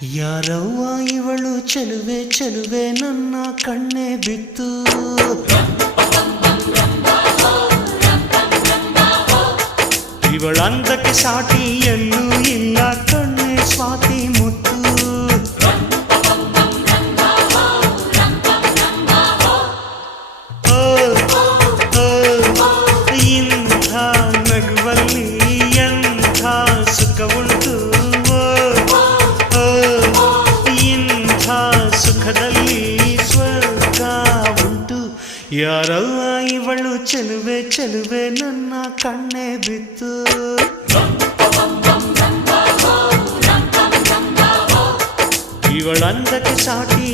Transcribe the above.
ಯಾರವ್ವ ಇವಳು ಚೆಲುವೆ ಚೆಲುವೆ ನನ್ನ ಕಣ್ಣೆ ಬಿತ್ತು ಇವಳಂದಕ್ಕೆ ಸಾಟಿ ಎಲ್ಲೂ ಇಲ್ಲ ಕಣ್ಣೆ ಸ್ವಾತಿ ಮುತ್ತು ಇಂಥ ನಗುವಲ್ಲಿ ಎಂಥ ಸುಖವುಂಟು ಇಂಥ ಸುಖದಲ್ಲಿ ಸ್ವರ್ಗ ಉಂಟು ಯಾರವ್ವ ಇವಳು ಚೆಲುವೆ ಚೆಲುವೆ ನನ್ನ ಕಣ್ಣೆ ಬಿತ್ತು ಇವಳಂದಕ್ಕೆ ಸಾಟಿ